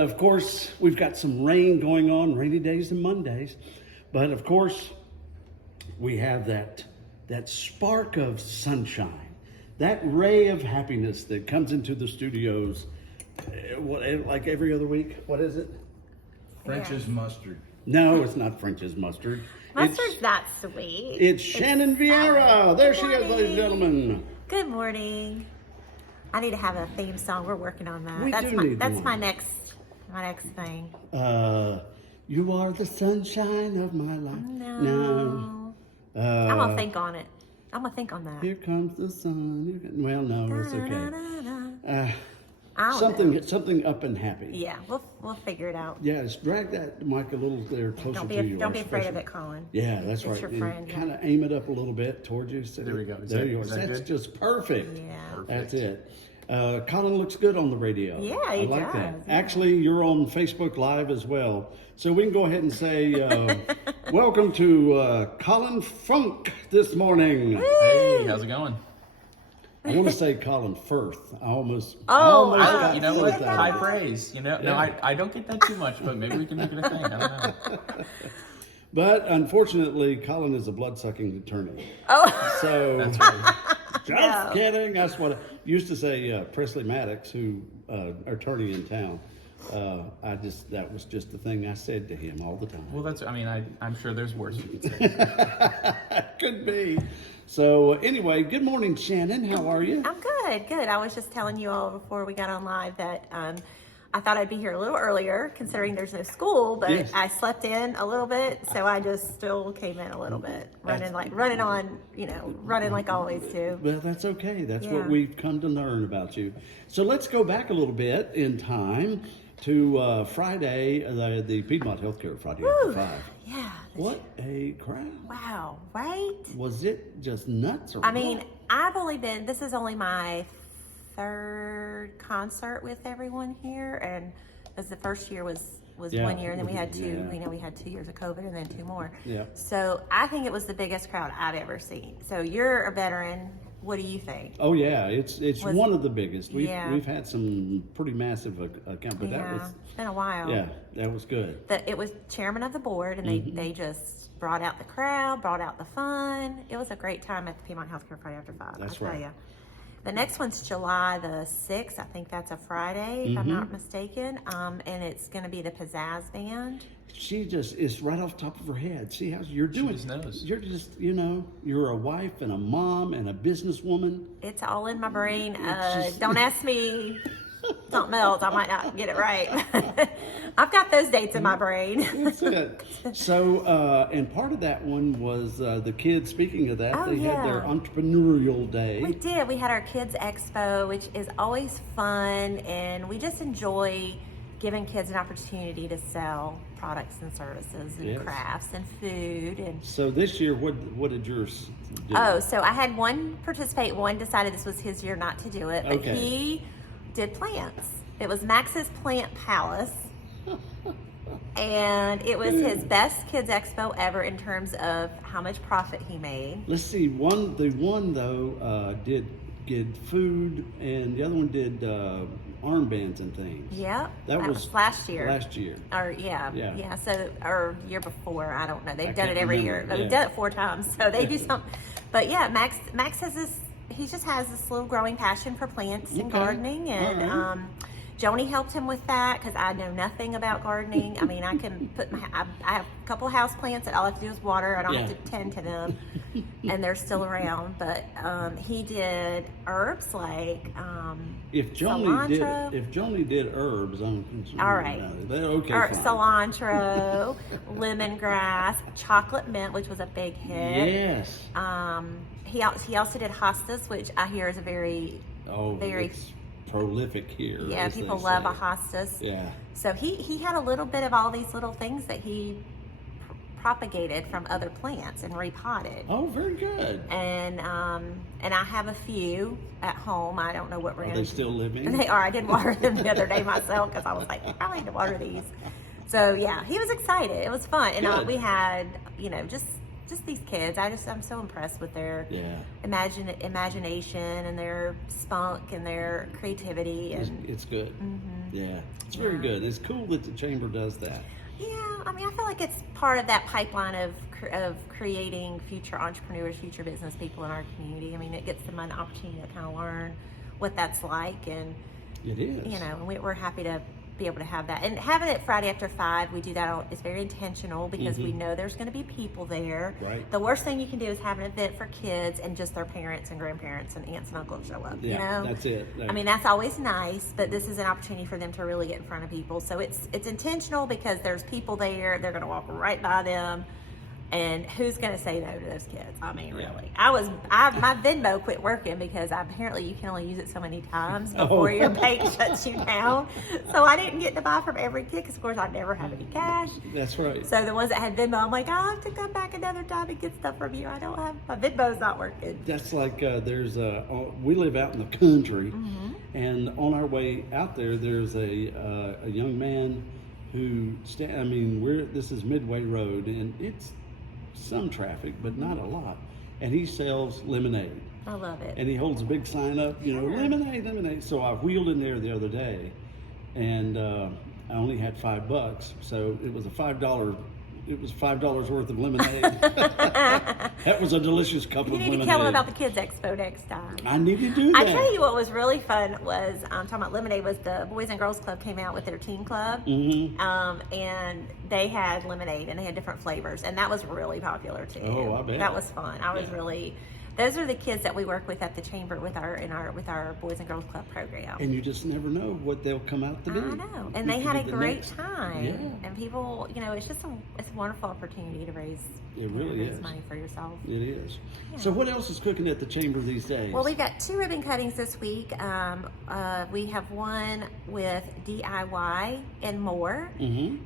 Of course, we've got some rain going on, rainy days and Mondays. But of course, we have that spark of sunshine, that ray of happiness that comes into the studios like every other week. What is it? French's mustard. No, it's not French's mustard. Mustard's not sweet. It's Shannon Vieira. There she is, ladies and gentlemen. Good morning. I need to have a theme song. We're working on that. We do need that's one. my next thing. You are the sunshine of my life. No. I'm gonna think on it. I'm gonna think on that. Here comes the sun. Well, no, it's okay. I don't know. Something up and happy. Yeah, we'll figure it out. Yeah, just drag that mic a little there closer to you. Don't be afraid of it, Colin. Yeah, that's right. It's your friend. Kind of aim it up a little bit towards you. So There we go. There you are. Is that That's good? just perfect. Yeah. That's it. Colin looks good on the radio. Yeah, I he like does, that. yeah. Actually, you're on Facebook Live as well. So we can go ahead and say, welcome to Colin Funk this morning. Hey, how's it going? I want to say Colin Firth. I almost I- You know got what? that. High praise. You know, no, Yeah. I don't get that too much, but maybe we can make it a thing. I don't know. But unfortunately, Colin is a blood-sucking attorney. Oh, So, That's right. just kidding. That's what I used to say. Presley Maddox, who attorney in town. That was just the thing I said to him all the time. Well, I'm sure there's worse you could say. Could be. So anyway, good morning, Shannon. How are you? I'm good. I was just telling you all before we got on live that I thought I'd be here a little earlier, considering there's no school, but Yes. I slept in a little bit, so I just still came in a little bit, running like I always do. Well, that's okay. That's Yeah. what we've come to learn about you. So let's go back a little bit in time to Friday, the Piedmont Healthcare Friday after 5. Yeah. What a crowd. Wow, right? Was it just nuts or I mean, what? this is only my third concert with everyone here, and because the first year was Yeah. 1 year, and then we had two. Yeah. We had 2 years of COVID, and then 2 more. Yeah. So I think it was the biggest crowd I've ever seen. So you're a veteran. What do you think? Oh yeah, it's one of the biggest. We've Yeah. we've had some pretty massive account, but that was It's been a while. that was good. It was chairman of the board, and they just brought out the crowd, brought out the fun. It was a great time at the Piedmont Healthcare Friday after 5. That's I'll tell right. you. The next one's July the 6th. I think that's a Friday, if I'm not mistaken. And it's going to be the Pizzazz Band. She just is right off the top of her head. See how you're doing. just knows. You're just you're a wife and a mom and a businesswoman. It's all in my brain. Don't ask me something else. I might not get it right. I've got those dates in my brain. That's it. So, and part of that one was the kids. Speaking of that, Oh, they had their yeah. entrepreneurial day. We did. We had our Kids Expo, which is always fun, and we just enjoy giving kids an opportunity to sell products and services and Yes. crafts and food. And So this year, what did yours do? oh, so I had one participate. One decided this was his year not to do it, but Okay. he did plants. It was Max's Plant Palace. And it was his best Kids Expo ever in terms of how much profit he made. Let's see. The one though did food, and the other one did armbands and things. Yep. That was last year. Last year. Or yeah. So or year before, I don't know. They've done can't it every remember. year. But Yeah. We've done it 4 times, so they do something. But yeah, Max has this. He just has this little growing passion for plants and Okay. gardening, and All right. Joni helped him with that because I know nothing about gardening. I mean, I can put I have a couple of house plants that all I have to do is water. I don't have Yeah. to tend to them, and they're still around. But he did herbs like If Joni did herbs, I'm concerned. All right. about it. They're okay. or Fine. cilantro, lemongrass, chocolate mint, which was a big hit. Yes. He also did hostas, which I hear is a very It's prolific here. yeah, as they people love say. a hostas. Yeah. So he had a little bit of all these little things that he propagated from other plants and repotted. Oh, very good. And I have a few at home. I don't know what we're Are going they to still living? And they are. I did water them the other day myself because I was like, I need to water these. So yeah, he was excited. It was fun, and Good. we had just these kids. I'm so impressed with their imagination and their spunk and their creativity, and It's good. mhm. Yeah, it's very good. It's cool that the chamber does that. Yeah, I mean, I feel like it's part of that pipeline of creating future entrepreneurs, future business people in our community. I mean, it gets them an opportunity to kind of learn what that's like, and It is. you know, and we're happy to be able to have that. And having it Friday after 5, we do that. It's very intentional because we know there's going to be people there. Right. The worst thing you can do is have an event for kids and just their parents and grandparents and aunts and uncles show up. Yeah, you know, that's it. I mean, that's always nice, but this is an opportunity for them to really get in front of people. So it's intentional because there's people there. They're going to walk right by them. And who's going to say no to those kids? I mean, really. My Benbow quit working because apparently you can only use it so many times before your bank shuts you down. So I didn't get to buy from every kid because, of course, I never have any cash. That's right. So the ones that had Benbow, I'm like, I have to come back another time and get stuff from you. I don't have, my Benbow's not working. That's like there's we live out in the country, and on our way out there's a young man who this is Midway Road, and it's some traffic, but not a lot. And he sells lemonade. I love it. And he holds a big sign up, lemonade, lemonade. So I wheeled in there the other day, and I only had $5, so it was $5 worth of lemonade. That was a delicious cup of lemonade. You need to tell them about the Kids Expo next time. I need to do that. I tell you what was really fun was talking about lemonade was the Boys and Girls Club came out with their teen club, and they had lemonade and they had different flavors, and that was really popular too. Oh, I bet. That was fun. I was really. Those are the kids that we work with at the chamber with our Boys and Girls Club program. And you just never know what they'll come out to do. I know, and they had a great time. Yeah. And people, it's just it's a wonderful opportunity to raise money for yourself. It is. Yeah. So what else is cooking at the chamber these days? Well, we've got 2 ribbon cuttings this week. We have one with DIY and more.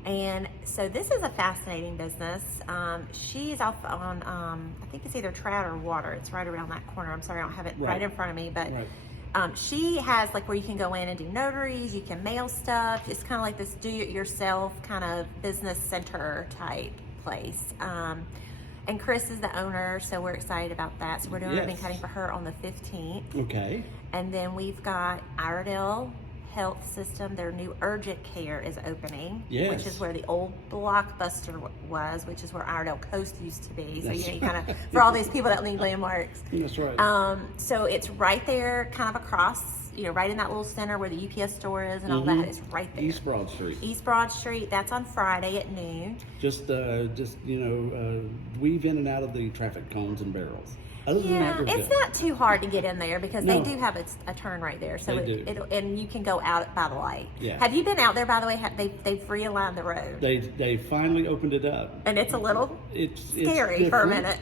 And so this is a fascinating business. She's off on, I think it's either Trout or Water. It's right around that corner. I'm sorry, I don't have it right in front of me, but she has like where you can go in and do notaries, you can mail stuff. It's kind of like this do-it-yourself kind of business center type place. And Chris is the owner, so we're excited about that. So we're doing ribbon cutting for her on the 15th. Okay. And then we've got Iredell Health System. Their new urgent care is opening, which is where the old Blockbuster was, which is where Iredell Coast used to be. So you kind of for all these people that need landmarks. That's right. So it's right there, kind of across. Right in that little center where the UPS store is and all that. It's right there. East Broad Street. East Broad Street. That's on Friday at noon. Just weave in and out of the traffic cones and barrels. Other than that, we're it's good. not too hard to get in there because they do have a turn right there. So and you can go out by the light. Yeah. Have you been out there, by the way? They've realigned the road. They finally opened it up. And it's a little scary it's for a minute.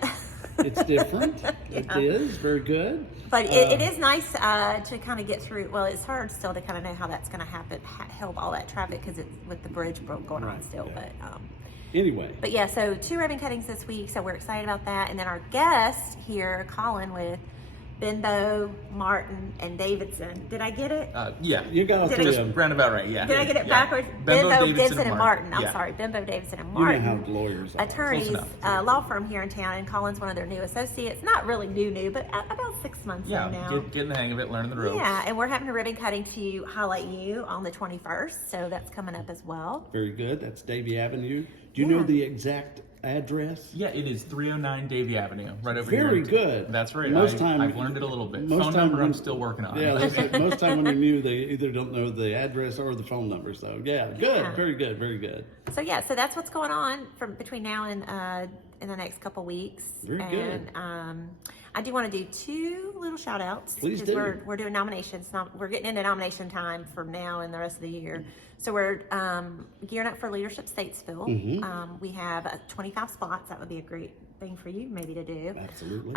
It's different. It is very good. But it is nice to kind of get through. Well, it's hard still to kind of know how that's going to happen, help all that traffic because it's with the bridge going on still. Yeah. But anyway. But yeah, so 2 ribbon cuttings this week, so we're excited about that. And then our guest here, Kolin, with Benbow, Martin, and Davidson. Did I get it? Yeah. You got all 3 of them. Roundabout right, yeah. Did I get it backwards? Benbow, Davidson, and Martin. I'm Yeah. sorry, Benbow, Davidson, and Martin. You know how lawyers are. Attorneys, law firm here in town, and Colin's one of their new associates. Not really new, but about 6 months in now. Getting the hang of it, learning the ropes. Yeah, and we're having a ribbon cutting to highlight you on the 21st, so that's coming up as well. Very good. That's Davie Avenue. Do you know the exact address? Yeah, it is 309 Davie Avenue, right over here. Very good. That's right. I've learned it a little bit. Phone number I'm still working on. Yeah, most time when you're new, they either don't know the address or the phone number. So yeah, good. Yeah. Very good. Very good. So that's what's going on from between now and in the next couple weeks. Very good. I do want to do 2 little shout outs. Please do. We're doing nominations. We're getting into nomination time from now and the rest of the year. So we're gearing up for Leadership Statesville. We have 25 spots. That would be a great thing for you maybe to do. Absolutely.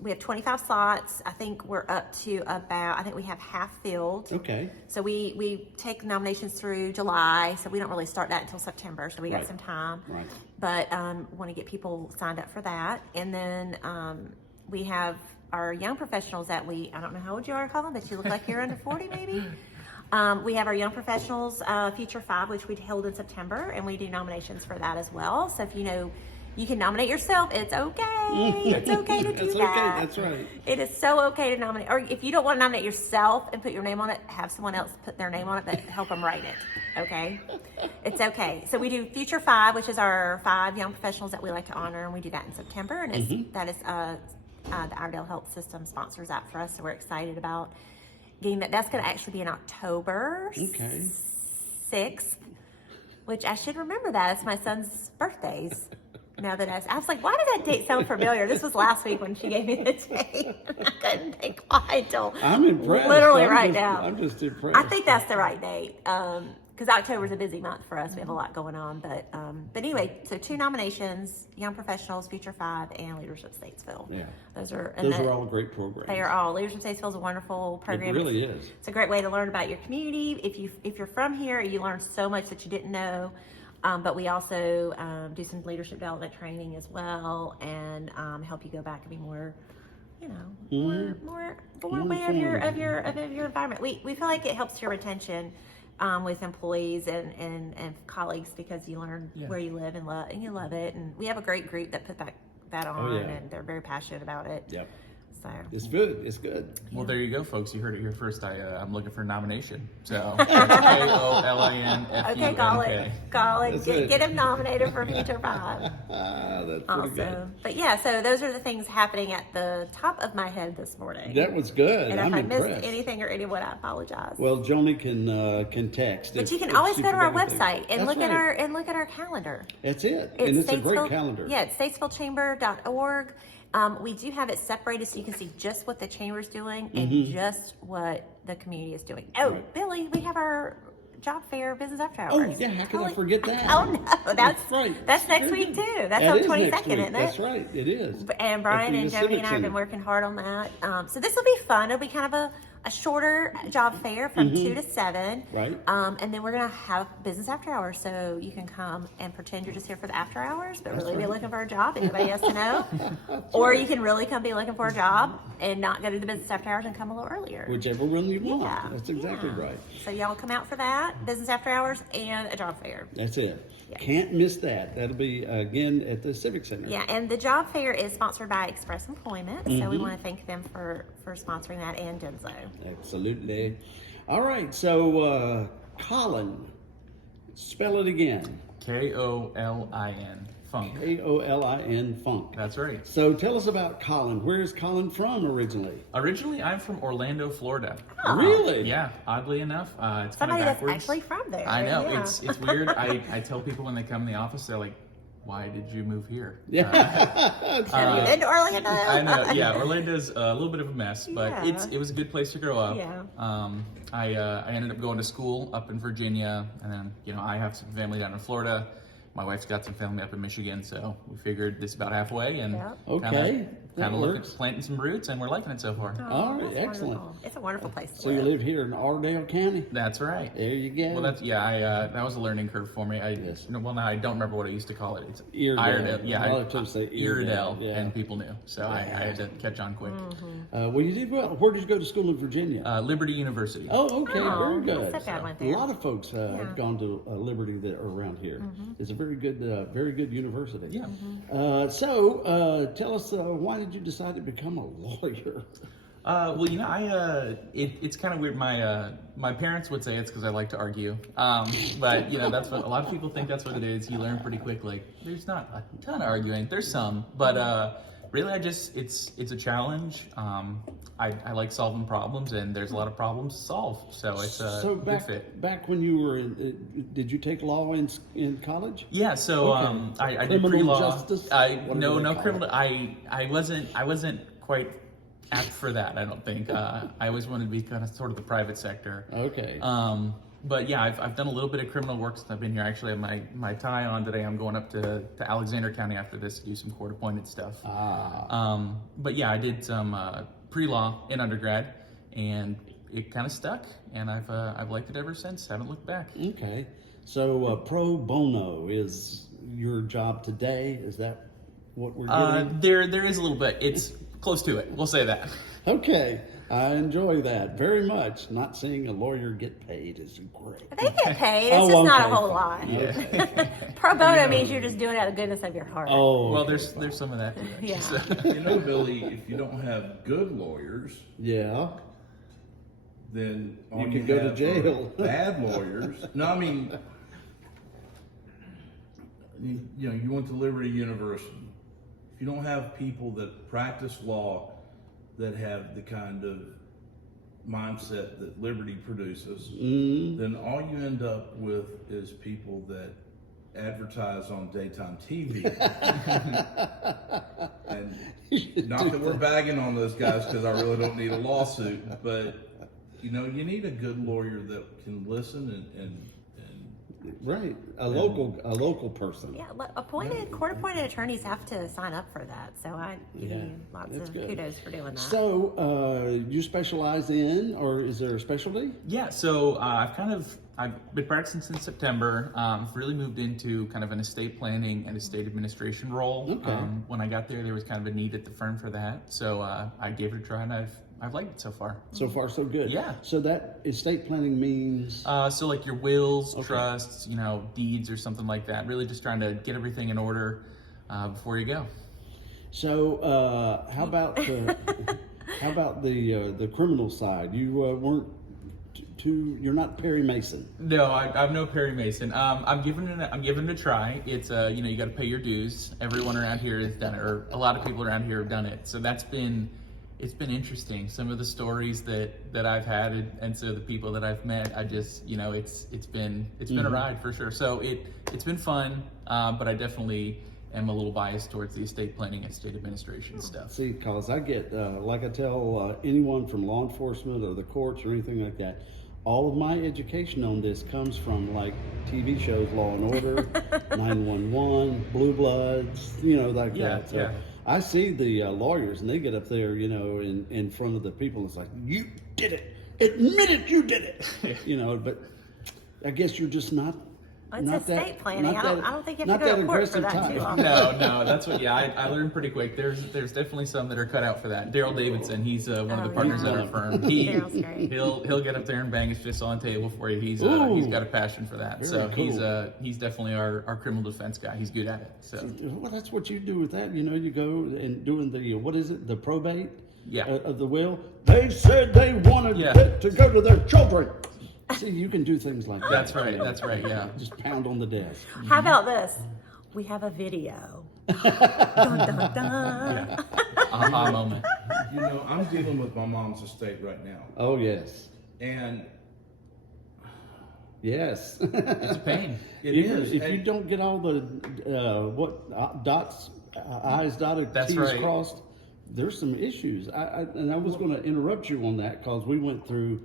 We have 25 slots. I think we're up to I think we have half filled. Okay. So we take nominations through July, so we don't really start that until September, so we got some time. Right. But want to get people signed up for that. And then we have our young professionals that I don't know how old you are, Colin, but you look like you're under 40 maybe. We have our Young Professionals Future 5, which we held in September, and we do nominations for that as well. So if you know You can nominate yourself. It's okay. It's okay to do That's that. okay. That's right. It is so okay to nominate. Or if you don't want to nominate yourself and put your name on it, have someone else put their name on it, but help them write it. Okay? It's okay. So we do Future 5, which is our 5 young professionals that we like to honor, and we do that in September. And that is the Iredell Health System sponsors that for us, so we're excited about getting that. That's going to actually be in October 6th, which I should remember that. It's my son's birthdays. Now that I was like, why did that date sound familiar? This was last week when she gave me the date. I couldn't think why until I'm impressed. literally right now. I'm just impressed. I think that's the right date. Because October is a busy month for us. We have a lot going on. But anyway, so 2 nominations, Young Professionals, Future 5, and Leadership Statesville. Yeah. Those are all great programs. They are all. Leadership Statesville is a wonderful program. It really is. It's a great way to learn about your community. If you're from here, you learn so much that you didn't know. But we also do some leadership development training as well, and help you go back and be more, more aware of your environment. We feel like it helps your retention with employees and colleagues, because you learn where you live and you love it. And we have a great group that put that on, and they're very passionate about it. Yep. So It's good. It's good. Well, there you go, folks. You heard it here first. I'm looking for a nomination. So Kolin. Okay, Colin, get him nominated for Future 5. That's Awesome. pretty good. But yeah, so those are the things happening at the top of my head this morning. That was good. And if I'm I impressed. missed anything or anyone, I apologize. Well, Joni can text. But you can if always she go to our forgot anything. website and That's look right. at our calendar. That's it. And it's a great Statesville- calendar. Yeah, it's statesvillechamber.org. We do have it separated so you can see just what the chamber's doing and just what the community is doing. Oh, Billy, we have our job fair business after hours. Oh, yeah. How could I forget that? Oh no, that's right. That's next week too. That's That on is 22nd, next week. isn't it? That's right. It is. And Brian and Jody and I have been working hard on that. So this will be fun. It'll be kind of a shorter job fair from 2 to 7. Right. And then we're going to have business after hours. So you can come and pretend you're just here for the after hours, but really be looking for a job and nobody has to know. Or you can really come be looking for a job and not go to the business after hours and come a little earlier. Whichever one you want. Yeah, That's exactly right. So y'all come out for that, business after hours and a job fair. That's it. Yeah. Can't miss that. That'll be, again, at the Civic Center. Yeah, and the job fair is sponsored by Express Employment, so we want to thank them for sponsoring that, and Denso. Absolutely. All right. So, Kolin, spell it again. Kolin. Funk. Kolin Funk. That's right. So tell us about Kolin. Where is Kolin from originally? Originally, I'm from Orlando, Florida. Oh. Really? Yeah, oddly enough, it's kind of Somebody that's backwards. actually from there. I know, Yeah. it's weird. I tell people when they come in the office, they're like, "Why did you move here?" Yeah. Have you been to Orlando? I know. Yeah, Orlando's a little bit of a mess, but Yeah. it was a good place to grow up. Yeah. I ended up going to school up in Virginia, and then I have some family down in Florida. My wife's got some family up in Michigan, so we figured this is about halfway, and Yeah. Okay, that kind of looking works. planting some roots, and we're liking it so far. All right, That's excellent. wonderful. It's a wonderful place to So you live. live here in Ardell County? That's right. There you go. Well, that was a learning curve for me. Yes. Well, now I don't remember what I used to call it. It's Iredell. Iredell. Yeah, A lot of people say Iredell, yeah. and people knew, so I had to catch on quick. Well, you did well. Where did you go to school in Virginia? Liberty University. Oh, okay, Oh, very good. that's a bad one A there. lot of folks have gone to Liberty that are around here. It's a very good university. Yeah. So tell us, why did you decide to become a lawyer? Well, it's kind of weird. My parents would say it's because I like to argue, but that's what a lot of people think. That's what it is. You learn pretty quick. Like, there's not a ton of arguing. There's some, but really, it's a challenge. I like solving problems, and there's a lot of problems to solve. So it's a So good fit. back when you were did you take law in college? Yeah, so Okay. I did Criminal pre-law. justice? No Whatever they call criminal. I wasn't quite apt for that. I don't think. I always wanted to be kind of sort of the private sector. Okay. But yeah, I've done a little bit of criminal work since I've been here. Actually, I have my tie on today. I'm going up to Alexander County after this to do some court appointed stuff. But yeah, I did some pre-law in undergrad, and it kind of stuck, and I've liked it ever since. Haven't looked back. Okay. So pro bono is your job today? Is that what we're getting? There is a little bit. It's Close to it. We'll say that. Okay, I enjoy that very much. Not seeing a lawyer get paid is great. They get paid. It's Oh, just not okay. a whole lot. Yeah. Pro bono means you're just doing it out of the goodness of your heart. Oh, Well, okay. there's some of that too. Yeah. So- You know, Billy, if you don't have good lawyers, Yeah. then all You could go to have are jail. bad lawyers. No, I mean, you know, you went to Liberty University. If you don't have people that practice law that have the kind of mindset that Liberty produces, then all you end up with is people that advertise on daytime TV. And not that we're bagging on those guys, because I really don't need a lawsuit, but you know, you need a good lawyer that can listen and Right, a local person. Yeah, court-appointed attorneys have to sign up for that. So I give Yeah, you lots that's of good. kudos for doing that. So, you specialize in, or is there a specialty? Yeah, so I've been practicing since September. Really moved into kind of an estate planning and estate administration role. Okay. When I got there was kind of a need at the firm for that, so I gave it a try, and I've liked it so far. So far, so good. Yeah. So that estate planning means. So like your wills, Okay. trusts, deeds or something like that. Really just trying to get everything in order before you go. So, how about the criminal side? You weren't you're not Perry Mason. No, I'm no Perry Mason. I'm giving it a try. It's you got to pay your dues. Everyone around here has done it, or a lot of people around here have done it. So it's been interesting. Some of the stories that I've had, and so the people that I've met, I just it's been a ride for sure. So it's been fun, but I definitely am a little biased towards the estate planning and estate administration stuff. See, because I get, like I tell anyone from law enforcement or the courts or anything like that, all of my education on this comes from like TV shows, Law and Order, 911, Blue Bloods, like Yeah, that. So yeah. I see the lawyers and they get up there, in front of the people. It's like, you did it. Admit it, you did it. But I guess you're just not. It's not estate that, planning. not I that- don't think you not have to go that to court for aggressive that too type. often. No, that's what. Yeah, I learned pretty quick. There's definitely some that are cut out for that. Davidson, he's one of the Oh, partners yeah. at our firm. Daryl's great. He'll get up there and bang his fist on the table for you. He's Ooh. got a passion for that. Very So cool. he's definitely our criminal defense guy. He's good at it. So Well, that's what you do with that. You go and doing the, what is it, the probate Yeah. of the will. They said they wanted Yeah. it to go to their children. See, you can do things like that. that's right. That's right. Yeah. Just pound on the desk. How about this? We have a video. Dun, dun, dun. Yeah. Aha moment. you know, I'm dealing with my mom's estate right now, Oh, yes. and Yes. It's a pain. it if is. if and- you don't get all the, dots, I's dotted, That's T's right. crossed, there's some issues. I was going to interrupt you on that because we went through,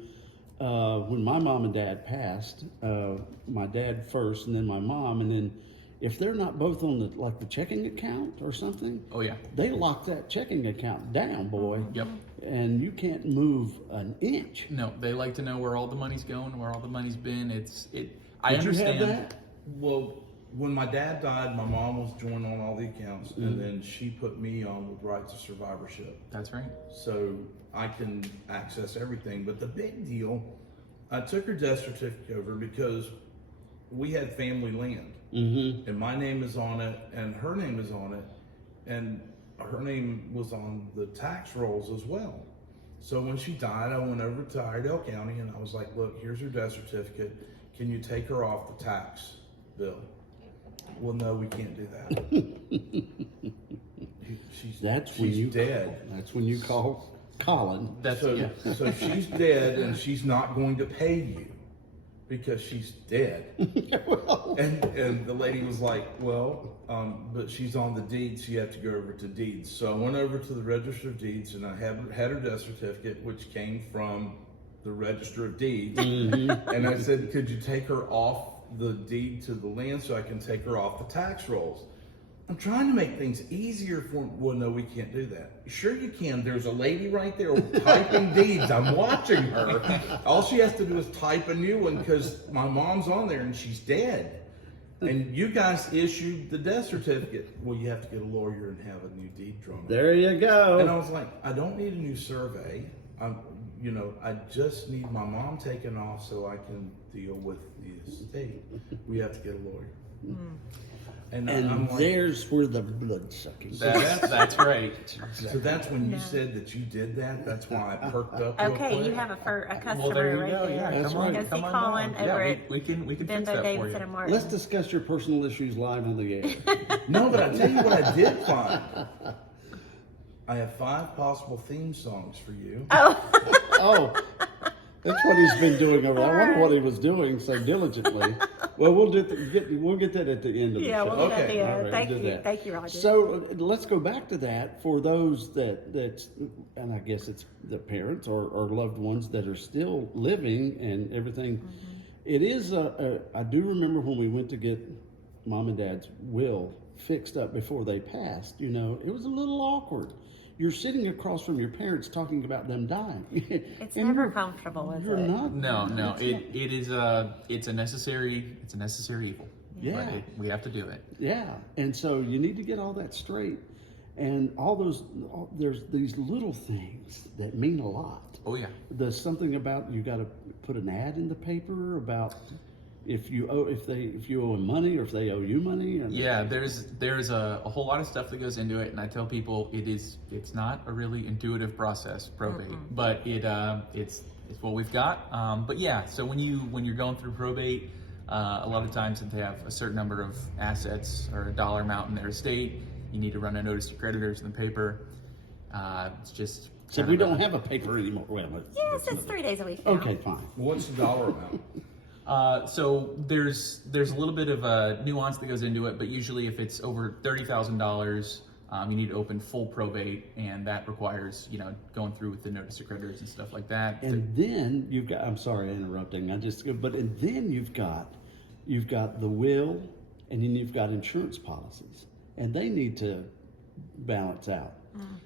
when my mom and dad passed, my dad first and then my mom, and then if they're not both on the checking account or something, Oh yeah. they lock that checking account down, boy. Yep. And you can't move an inch. No, they like to know where all the money's going, where all the money's been. I Did understand. you have that? Well, when my dad died, my mom was joined on all the accounts, and then she put me on with rights of survivorship. That's right. So I can access everything. But the big deal, I took her death certificate over because we had family land. Mm-hmm. And my name is on it, and her name is on it, and her name was on the tax rolls as well. So when she died, I went over to Iredell County, and I was like, look, here's her death certificate. Can you take her off the tax bill? Well, no, we can't do that. She's dead. That's when you call Colin. That's So, yeah. so she's dead, and she's not going to pay you because she's dead. And the lady was like, well, but she's on the deeds, so you have to go over to deeds. So I went over to the Register of Deeds, and I had her death certificate, which came from the Register of Deeds. And I said, could you take her off the deed to the land so I can take her off the tax rolls? I'm trying to make things easier for them. Well, no, we can't do that. Sure you can. There's a lady right there typing deeds. I'm watching her. All she has to do is type a new one because my mom's on there and she's dead. And you guys issued the death certificate. Well, you have to get a lawyer and have a new deed drawn up. There you go. And I was like, I don't need a new survey. I just need my mom taken off so I can deal with the estate. We have to get a lawyer. And I'm like, there's where the blood sucking. That's right. so that's when you said that you did that. That's why I perked up. Real Okay, quick. you have a customer Well, there you right go. there. Yeah, That's come on, right. Go see come Colin on down. over Yeah, at we can fix Benbow, that for Davidson, you. and Martin. Let's discuss your personal issues live on the air. No, but I tell you what I did find. I have 5 possible theme songs for you. Oh, that's what he's been doing over there. I wonder what he was doing so diligently. Well, we'll get that at the end of the Yeah, show. we'll do that at Okay. the All end. right, Thank we'll do you. that. Thank you, Roger. So let's go back to that for those that's, and I guess it's the parents or loved ones that are still living and everything. It is, I do remember when we went to get Mom and Dad's will fixed up before they passed, it was a little awkward. You're sitting across from your parents talking about them dying. It's And never you're- comfortable, is You're it? not. No, it is it's a necessary evil. Yeah. But we have to do it. Yeah, and so you need to get all that straight, and there's these little things that mean a lot. Oh yeah. There's something about you got to put an ad in the paper about if you owe them money or if they owe you money. And Yeah, there's a whole lot of stuff that goes into it, and I tell people it's not a really intuitive process, probate, but it's what we've got. But yeah, so when you're going through probate, a lot of times if they have a certain number of assets or a dollar amount in their estate, you need to run a notice to creditors in the paper. It's just so kind we of don't have a paper anymore. Well, Yes, it's 3 days a week now. okay, fine. What's the dollar amount? So there's a little bit of a nuance that goes into it, but usually if it's over $30,000, you need to open full probate, and that requires going through with the notice to creditors and stuff like that. And then you've got. I'm sorry, interrupting. And then you've got the will, and then you've got insurance policies, and they need to balance out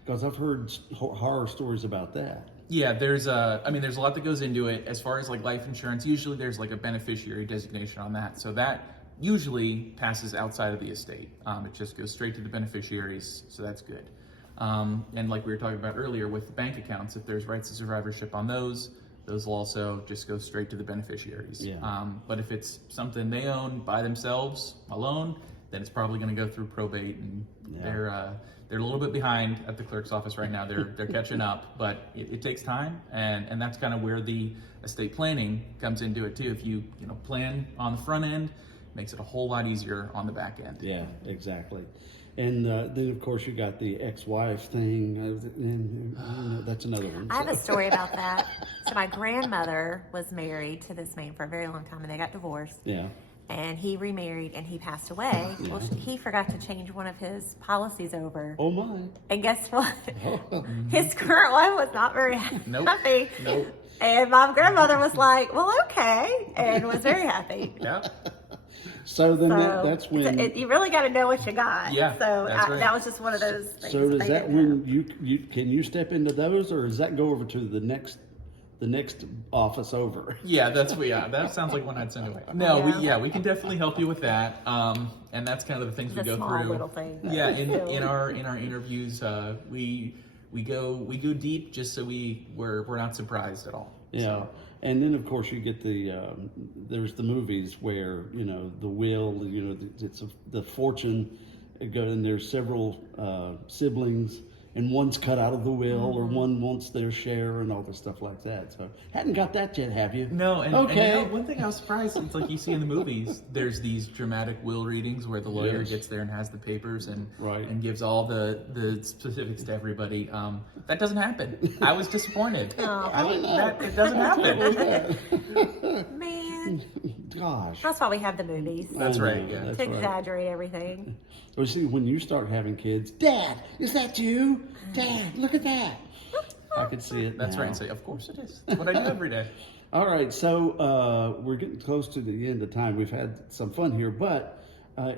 because I've heard horror stories about that. Yeah, there's a lot that goes into it. As far as like life insurance, usually there's like a beneficiary designation on that, so that usually passes outside of the estate. It just goes straight to the beneficiaries, so that's good. And like we were talking about earlier with bank accounts, if there's rights of survivorship on those will also just go straight to the beneficiaries. Yeah. But if it's something they own by themselves alone, then it's probably going to go through probate, and they're a little bit behind at the clerk's office right now. They're catching up, but it takes time, and that's kind of where the estate planning comes into it too. If you plan on the front end, it makes it a whole lot easier on the back end. Yeah, exactly. And then of course you got the ex-wife thing, and that's another one. I have a story about that. So my grandmother was married to this man for a very long time, and they got divorced. Yeah. And he remarried, and he passed away. Yeah. Well, he forgot to change one of his policies over. Oh my. And guess what? His current wife was not very Nope. happy. Nope. And my grandmother was like, "Well, okay," and was very happy. Yeah. So then So that's when. you really got to know what you got. Yeah, So that's right. that was just one of those things. So they does that didn't know. when you can you step into those, or does that go over to the next office over? Yeah, that sounds like one I'd send away. No, we can definitely help you with that. And that's kind of the things we The go small through. little thing. Yeah, in our interviews, we go deep just so we're not surprised at all. Yeah, and then of course you get there's the movies where the will, it's the fortune, and there's several siblings, and one's cut out of the will, or one wants their share, and all this stuff like that. So hadn't got that yet, have you? No, and Okay. one thing I was surprised, it's like you see in the movies, there's these dramatic will readings where the lawyer Yes. gets there and has the papers and Right. and gives all the specifics to everybody. That doesn't happen. I was disappointed. It doesn't happen. Man, Gosh. that's why we have the movies That's I know, right, yeah. that's to right. exaggerate everything. Well, see, when you start having kids, Dad, is that you? Dad, look at that. I can see it. That's now. right, and say, of course it is. That's what I do every day. All right, so we're getting close to the end of time. We've had some fun here, but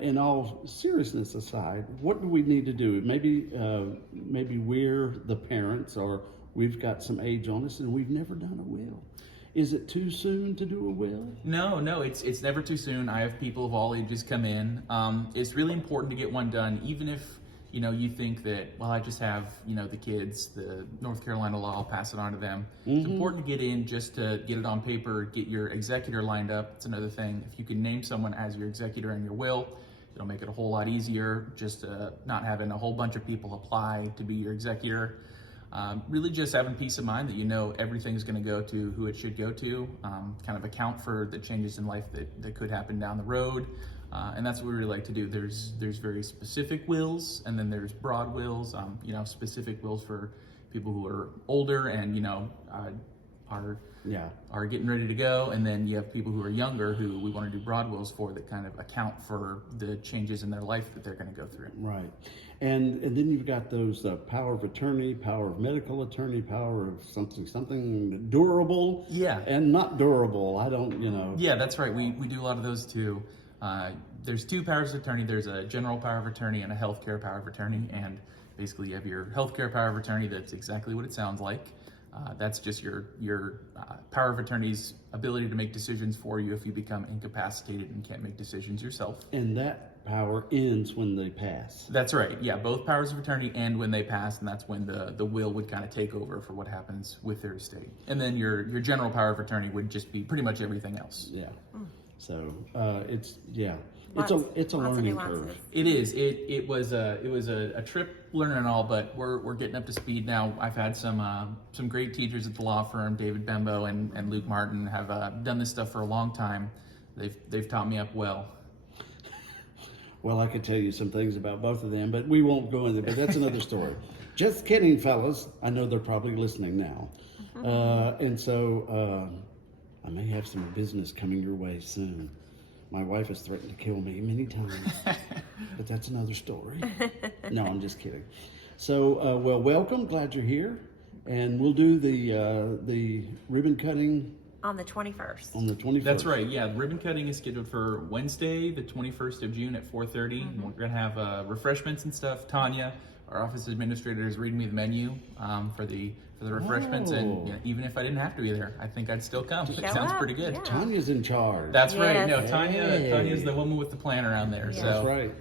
in all seriousness aside, what do we need to do? Maybe we're the parents, or we've got some age on us, and we've never done a will. Is it too soon to do a will? No, it's never too soon. I have people of all ages come in. It's really important to get one done, even if you think that, well, I just have the kids, the North Carolina law, I'll pass it on to them. It's important to get in just to get it on paper, get your executor lined up. It's another thing. If you can name someone as your executor in your will, it'll make it a whole lot easier. Just not having a whole bunch of people apply to be your executor. Really just having peace of mind that everything's going to go to who it should go to, kind of account for the changes in life that could happen down the road. And that's what we really like to do. There's very specific wills, and then there's broad wills, specific wills for people who are older and, are getting ready to go. And then you have people who are younger who we want to do broad wills for that kind of account for the changes in their life that they're going to go through. Right. And then you've got those power of attorney, power of medical attorney, power of something durable. Yeah. And not durable. I don't. Yeah, that's right. We do a lot of those too. There's two powers of attorney. There's a general power of attorney and a healthcare power of attorney. And basically you have your healthcare power of attorney. That's exactly what it sounds like. That's just your power of attorney's ability to make decisions for you if you become incapacitated and can't make decisions yourself. And that power ends when they pass. That's right. Yeah, both powers of attorney end when they pass, and that's when the will would kind of take over for what happens with their estate. And then your general power of attorney would just be pretty much everything else. Yeah. So it's a learning curve. It is. It was a trip learning and all, but we're getting up to speed now. I've had some great teachers at the law firm, David Benbow and Luke Martin, have done this stuff for a long time. They've taught me up well. Well, I could tell you some things about both of them, but we won't go into that. But that's another story. Just kidding, fellas. I know they're probably listening now, and so I may have some business coming your way soon. My wife has threatened to kill me many times, but that's another story. No, I'm just kidding. So, well, welcome. Glad you're here, and we'll do the ribbon cutting on the 21st. On the 21st. That's right. Yeah, the ribbon cutting is scheduled for Wednesday, the 21st of June at 4:30. We're gonna have refreshments and stuff. Tanya, our office administrator, is reading me the menu for the refreshments, and even if I didn't have to be there, I think I'd still come. It sounds pretty good. Yeah. Tanya's in charge. That's right. No, Hey. Tanya's the woman with the plan around there. Yeah. So That's right.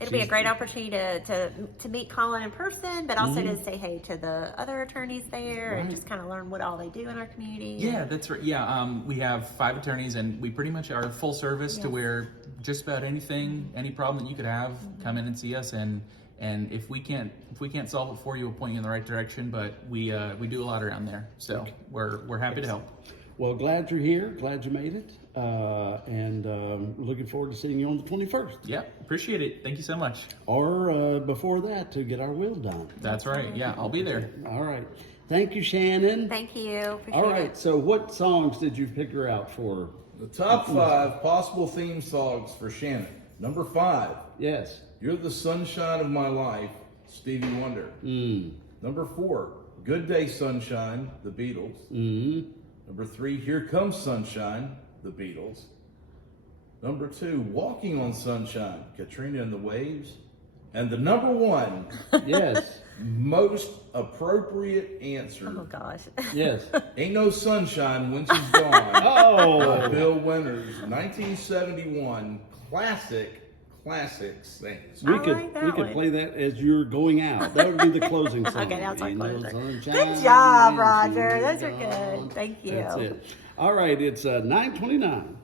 It'll be a great opportunity to meet Kolin in person, but also to say hey to the other attorneys there and just kind of learn what all they do in our community. Yeah, that's right. Yeah, we have 5 attorneys, and we pretty much are full service to where just about anything, any problem that you could have, come in and see us. And if we can't solve it for you, we'll point you in the right direction. But we do a lot around there, so we're happy to help. Well, glad you're here. Glad you made it, and looking forward to seeing you on the 21st. Yeah, appreciate it. Thank you so much. Or before that to get our will done. That's right. Yeah, I'll be there. All right. Thank you, Shannon. Thank you. Appreciate All right. it. So, what songs did you figure out for? The top 5 possible theme songs for Shannon. Number 5. Yes. You're the Sunshine of My Life, Stevie Wonder. Number 4, Good Day Sunshine, The Beatles. Number 3, Here Comes Sunshine, The Beatles. Number 2, Walking on Sunshine, Katrina and the Waves. And the number 1, Yes. most appropriate answer, Oh gosh. Yes. Ain't No Sunshine When She's Gone. Oh. Bill Winters, 1971 classic things. We I could like that we could one. play that as you're going out. That would be the closing song. Okay, that's our Ain't no closing. sunshine Good job, when Roger. she's Those are gone. good. Thank you. That's it. All right, it's 9:29.